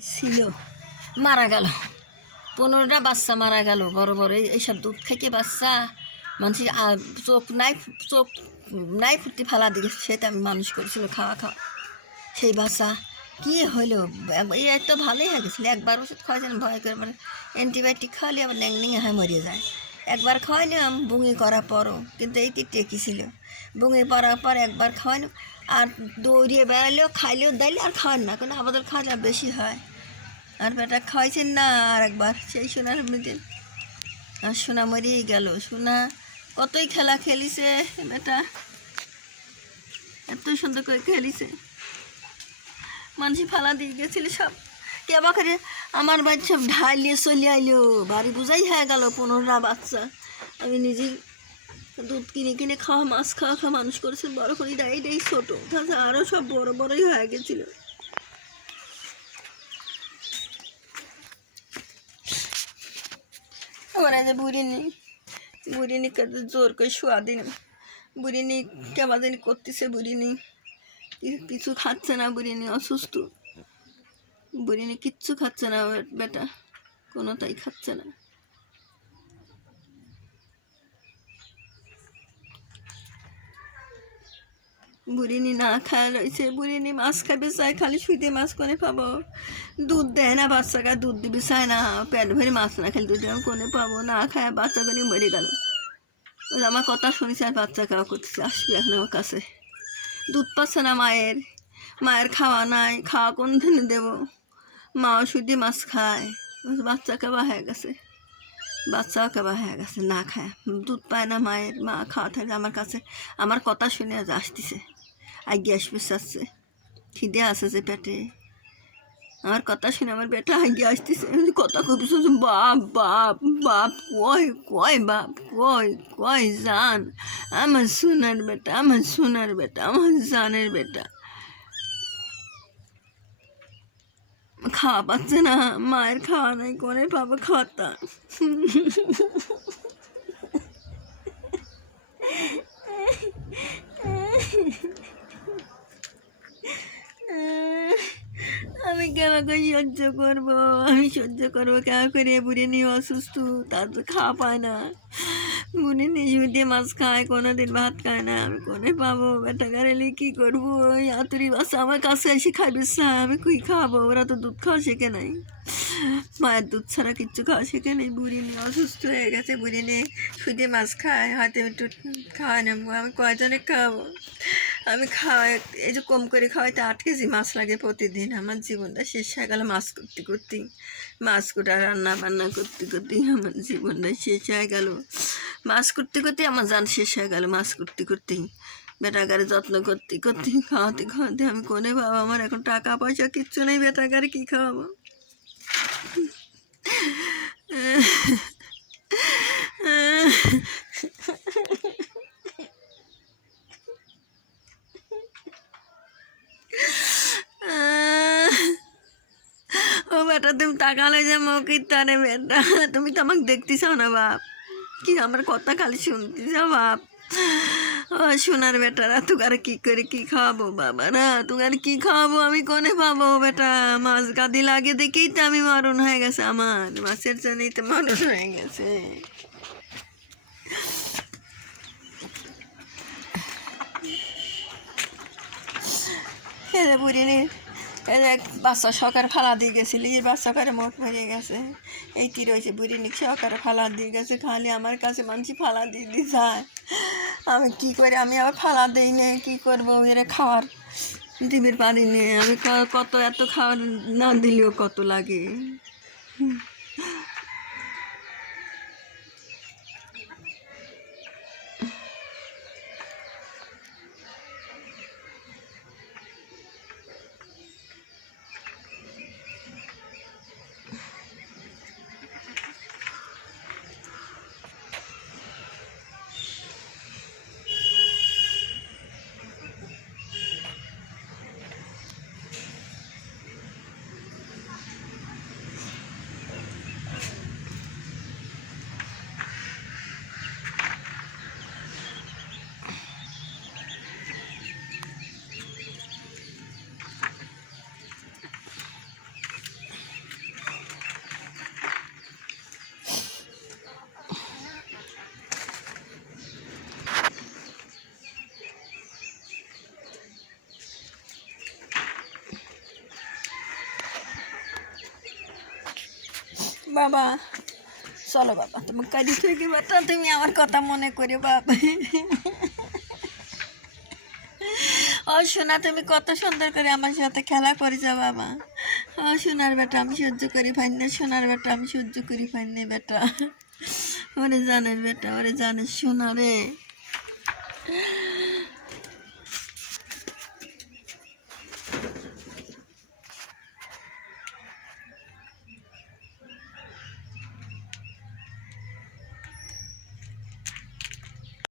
ছিল। মারা গেল। পনেরোটা বাচ্চা মারা গেল। বড় বড় এই- এইসব দুধ থেকে বাচ্চা, মানুষের চোখ নাই চোখ নাই ফুটতে ফেলা দিকে। সেটা আমি মানুষ করেছিল খাওয়া খাওয়া। সেই বাচ্চা কী হলো? এই তো ভালোই হয়ে গেছিল। একবার ওষুধ খাওয়াছেন ভয় করে মানে অ্যান্টিবায়োটিক খাওয়ালে আবার ল্যাংলিং হয়ে মরিয়ে যায়। একবার খাওয়াইলাম বুঙি করার পরও। কিন্তু এই এইটি টেকেছিল বুঙি পরার পর একবার খাওয়ানো আর দৌড়িয়ে বেড়ালেও খাইলেও দিলে আর খাওয়ান না, কোনো আমাদের খাওয়া বেশি হয়। আর বেটা খাওয়াইছেন না আর একবার, সেই সোনার মধ্যে আর সোনা মরিয়েই গেল। সোনা কতই খেলা খেলিছে বেটা? এত সুন্দর করে খেলিছে। মানুষ ফালা দিয়ে গেছিল সব। কে আমাকে আমার বাচ্চা সব ঢালিয়ে চলে আইলো। বাড়ি বুঝাই হয়ে গেল পনেরোটা বাচ্চা। আমি নিজেই দুধ কিনে কিনে খাওয়া, মাছ খাওয়া খাওয়া মানুষ করেছে বড় করে দেয় এটাই ছোটো। তাছাড়া আরও সব বড় বড়ই হয়ে গেছিল। আমার আজ বুড়িনি বুড়িনি জোর করে শোয়া দিন। বুড়িনি কেমন জানি করতেছে বুড়িনি। কিছু খাচ্ছে না বুড়িনি, অসুস্থ। বুড়িনি কিচ্ছু খাচ্ছে না বেটা, কোনোটাই খাচ্ছে না। বুড়িনি না খায় রয়েছে বুড়িনি মাছ খাবে চাই, খালি শুইতে মাছ কোনে পাবো? দুধ দেয় না বাচ্চাকে দুধ দিবি চায় না, পেট ভরে মাছ না খালি দুধ আমি কোনে পাবো? না খায় বাচ্চাগুলি মরে গেল। আমার কথা শুনিস আর বাচ্চা খাওয়া করতেছে, আসবি এখন আমার কাছে। দুধ পাচ্ছে না মায়ের মায়ের খাওয়া নাই, খাওয়া কোন দিনে দেবো? মাও শুধু মাছ খায়। বাচ্চা কেবা হয়ে গেছে। বাচ্চাও কেবা হয়ে গেছে, না খায়। দুধ পায় না মায়ের। মা খাওয়া থাকলে আমার কাছে, আমার কথা শুনে আজ আসতেছে। আর গ্যাস পেশাচ্ছে খিদে আসেছে পেটে। আমার কথা শুনে আমার বেটা আগে আসতেছে। কথা কবি বাপ বাপ বাপ, কয় কয় বাপ, কয় কয় জান। আমার সোনার বেটা, আমার সোনার বেটা, আমার জানের বেটা। খাওয়া পাচ্ছে না, মায়ের খাওয়া নাই কোনে পাবো খাওয়াটা আমি কেমন করে সহ্য করব, আমি সহ্য করব কেমন করে বুড়ি নিয়ে অসুস্থ, তার তো খাওয়া পায় না। বুড়ি নিয়ে দিয়ে মাছ খায় কোনো দিন ভাত খায় না, আমি কোনে পাবো বেটা গাড়ি কী করব? ওই আতুরি মাছ আমার কাছে এসে খাইবে না আমি কুই খাব? ওরা তো দুধ খাওয়া শেখে নাই। মায়ের দুধ ছাড়া কিচ্ছু খাওয়া শেখে নেই। বুড়ি নিয়ে অসুস্থ হয়ে গেছে, বুড়ি নিয়ে শুধু মাছ খায়, হয়তো একটু খাওয়ানো আমি কয়জনে খাওয়াবো আমি খাওয়াই, এই যে কম করে খাওয়াইতে আট কেজি মাছ লাগে প্রতিদিন। আমার জীবনটা শেষ হয়ে গেল মাছ করতে করতেই। মাছ কোটা রান্না বান্না করতে করতেই আমার জীবনটা শেষ হয়ে গেল। মাছ করতে করতে আমার জান শেষ হয়ে গেল মাছ করতে করতেই। বেটাগারে যত্ন করতে করতে খাওয়াতে খাওয়াতে আমি কোনে বাবা আমার এখন টাকা পয়সা কিচ্ছু নেই, বেটাগারে কী খাওয়াবো ও বেটা, তুমি তাকালে যে মৌকির তারে বেটা। তুমি তো আমাকে দেখতে চাও না, বাপ। কি আমার কথা খালি শুনতে চাও, বাপ? ও, সোনার বেটারা তুকারে কি করে কি খাওয়াবো, বাবা, না? তুকারে কি খাওয়াবো, আমি কোনে পাবো, বেটা? মাছ গাদি লাগে দেখেই তো আমি মরণ হয়ে গেছে আমার। মাছের জন্যই তো মরণ হয়ে গেছে। খেলে বুড়িনি এই যে এক বাচ্চা সকার ফালা দিয়ে গেছিলি, এই বাচ্চা করে মুখ ভরে গেছে। এই কি রয়েছে, বুড়ি নিক সকারে ফালা দিয়ে গেছে, খালি আমার কাছে মানুষ ফালা দিয়ে দিয়ে যায়। আমি কি করে, আমি আবার ফালা দিই নে, কী করব? এরা খাওয়ার দিবির পারি নে, আমি কত এত খাওয়ার না দিলেও কত লাগে। বাবা, চলো বাবা তুমি কাজে থেকে বেটা তুমি আমার কথা মনে করে বাবা। ও শোনা তুমি কত সুন্দর করে আমার সাথে খেলা করেছ বাবা। ও সোনার বেটা, আমি সহ্য করি পাই না, সোনার বেটা, আমি সহ্য করি পাই না বেটা। ওরে জানের বেটা, ওরে জানের সোনা রে।